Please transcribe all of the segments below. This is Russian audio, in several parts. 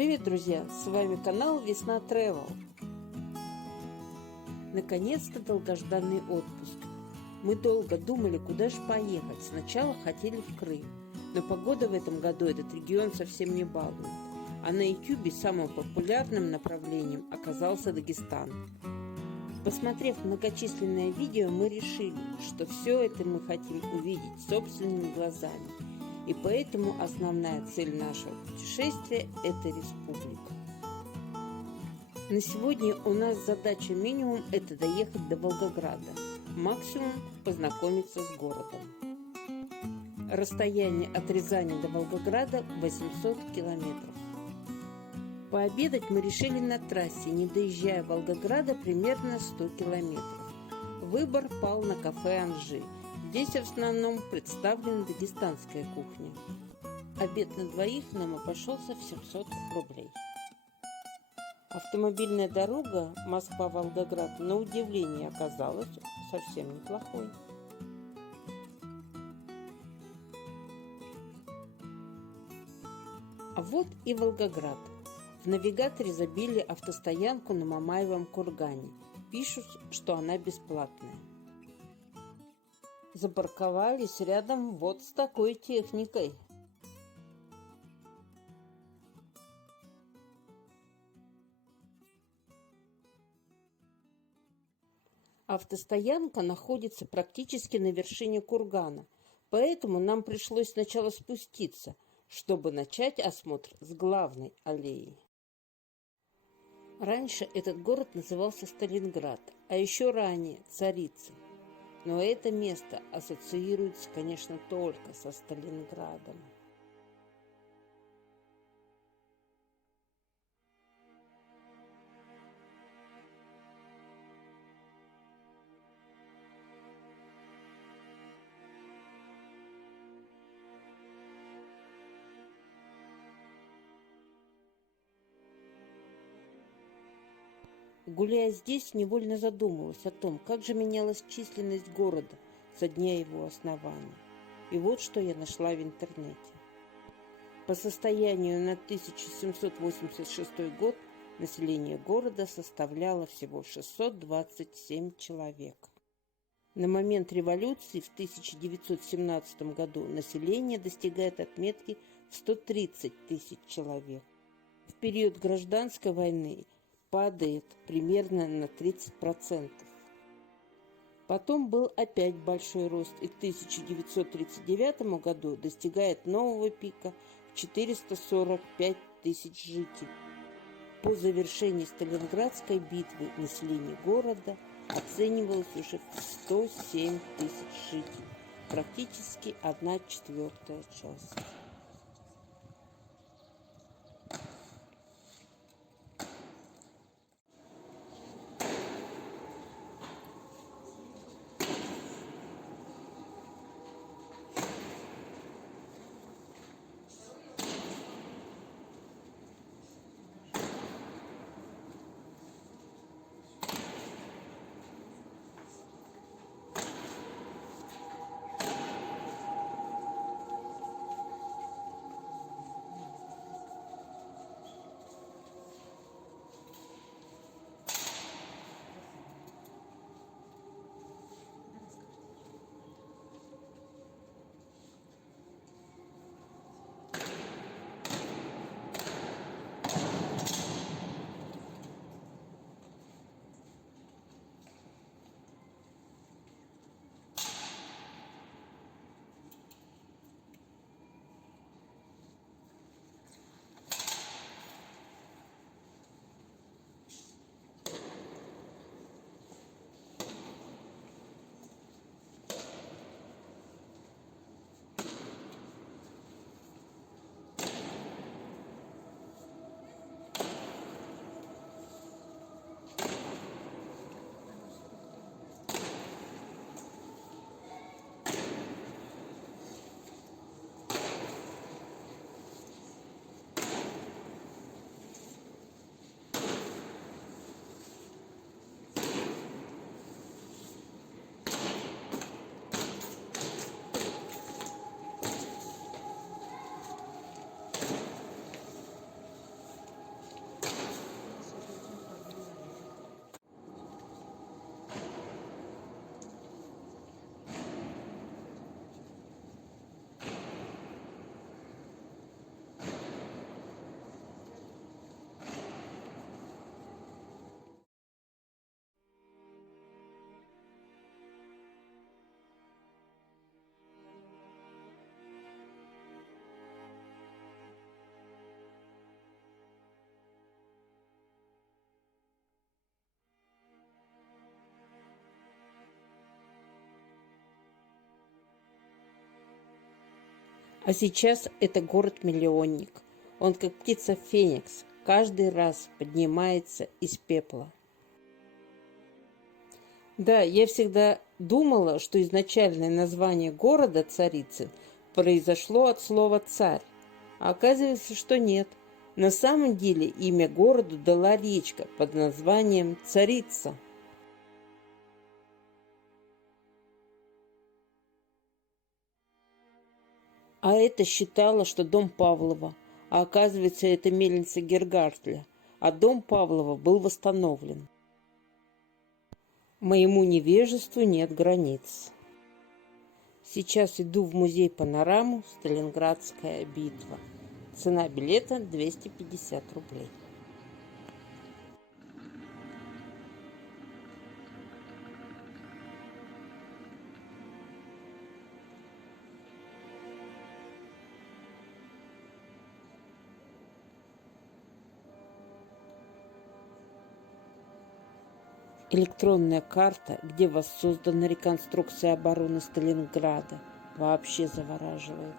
Привет, друзья! С вами канал Весна Travel. Наконец-то долгожданный отпуск. Мы долго думали, куда же поехать. Сначала хотели в Крым, но погода в этом году этот регион совсем не балует. А на YouTube самым популярным направлением оказался Дагестан. Посмотрев многочисленные видео, мы решили, что все это мы хотим увидеть собственными глазами. И поэтому основная цель нашего путешествия – это республика. На сегодня у нас задача минимум – это доехать до Волгограда, максимум – познакомиться с городом. Расстояние от Рязани до Волгограда – 800 километров. Пообедать мы решили на трассе, не доезжая Волгограда примерно 100 километров. Выбор пал на кафе «Анжи». Здесь в основном представлена дагестанская кухня. Обед на двоих нам обошелся в 700 рублей. Автомобильная дорога Москва-Волгоград на удивление оказалась совсем неплохой. А вот и Волгоград. В навигаторе забили автостоянку на Мамаевом кургане. Пишут, что она бесплатная. Запарковались рядом вот с такой техникой. Автостоянка находится практически на вершине кургана, поэтому нам пришлось сначала спуститься, чтобы начать осмотр с главной аллеи. Раньше этот город назывался Сталинград, а еще ранее Царицын. Но это место ассоциируется, конечно, только со Сталинградом. Гуляя здесь, невольно задумалась о том, как же менялась численность города со дня его основания. И вот что я нашла в интернете. По состоянию на 1786 год население города составляло всего 627 человек. На момент революции в 1917 году население достигает отметки в 130 тысяч человек. В период гражданской войны падает примерно на 30%. Потом был опять большой рост, и к 1939 году достигает нового пика в 445 тысяч жителей. По завершении Сталинградской битвы население города оценивалось уже в 107 тысяч жителей, практически 1/4 часть. А сейчас это город-миллионник. Он как птица Феникс, каждый раз поднимается из пепла. Да, я всегда думала, что изначальное название города Царицын произошло от слова «царь». А оказывается, что нет. На самом деле имя городу дала речка под названием Царица. А это считала, что дом Павлова. А оказывается, это мельница Гергартля. А дом Павлова был восстановлен. Моему невежеству нет границ. Сейчас иду в музей Панораму «Сталинградская битва». Цена билета 250 рублей. Электронная карта, где воссоздана реконструкция обороны Сталинграда, вообще завораживает.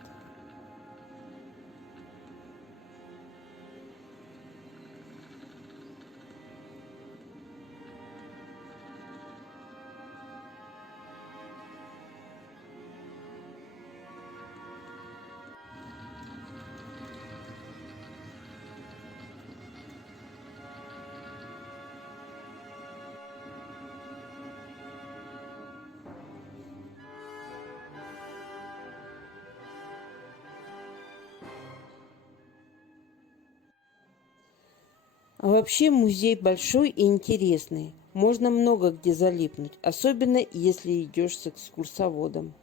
А вообще музей большой и интересный. Можно много где залипнуть, особенно если идешь с экскурсоводом.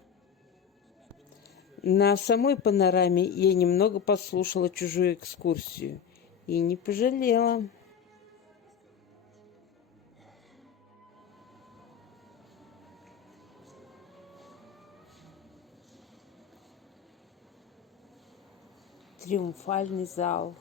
На самой панораме я немного послушала чужую экскурсию и не пожалела. Триумфальный зал.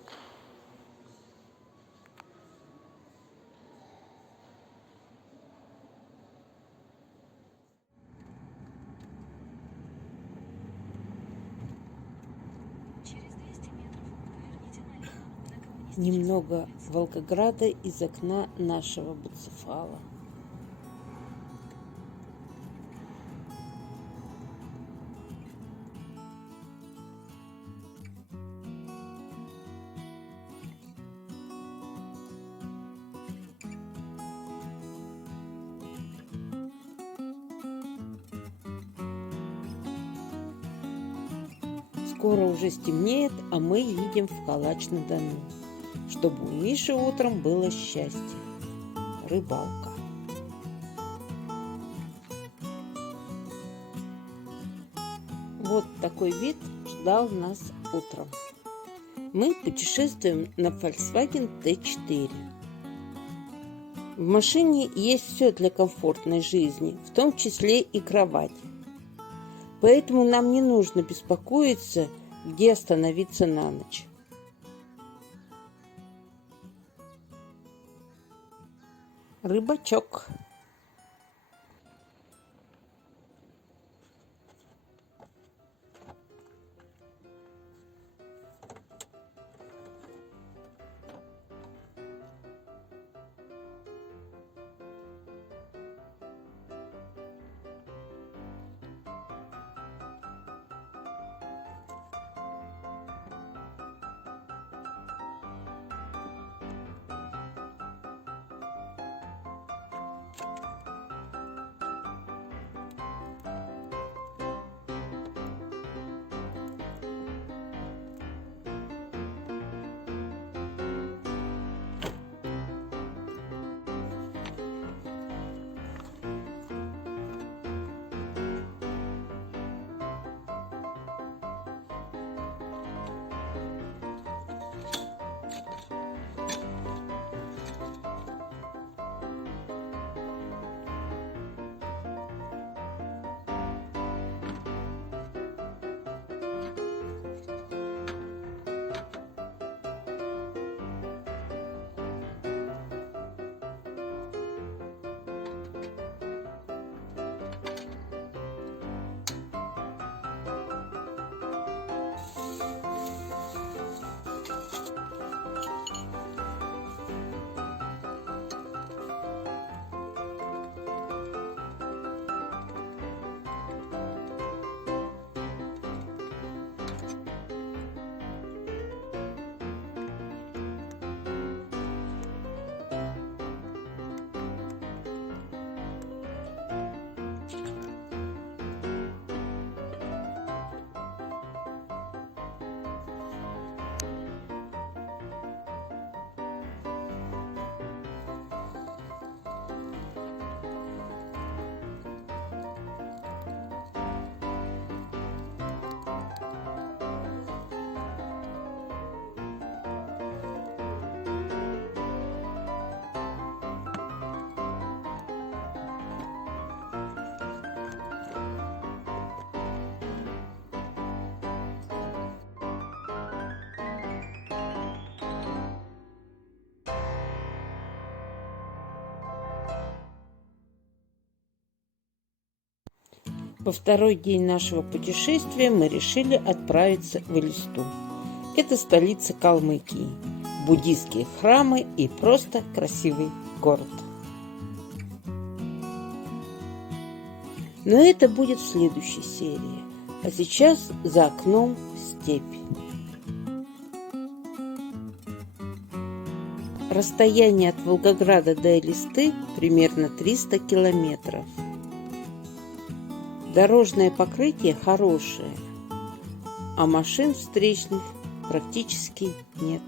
Немного Волгограда из окна нашего Буцефала. Скоро уже стемнеет, а мы едем в Калач-на-Дону, чтобы у Миши утром было счастье. Рыбалка. Вот такой вид ждал нас утром. Мы путешествуем на Volkswagen T4. В машине есть все для комфортной жизни, в том числе и кровать. Поэтому нам не нужно беспокоиться, где остановиться на ночь. Рыбачок. Во второй день нашего путешествия мы решили отправиться в Элисту. Это столица Калмыкии, буддийские храмы и просто красивый город. Но это будет в следующей серии. А сейчас за окном степь. Расстояние от Волгограда до Элисты примерно 300 километров. Дорожное покрытие хорошее, а машин встречных практически нет.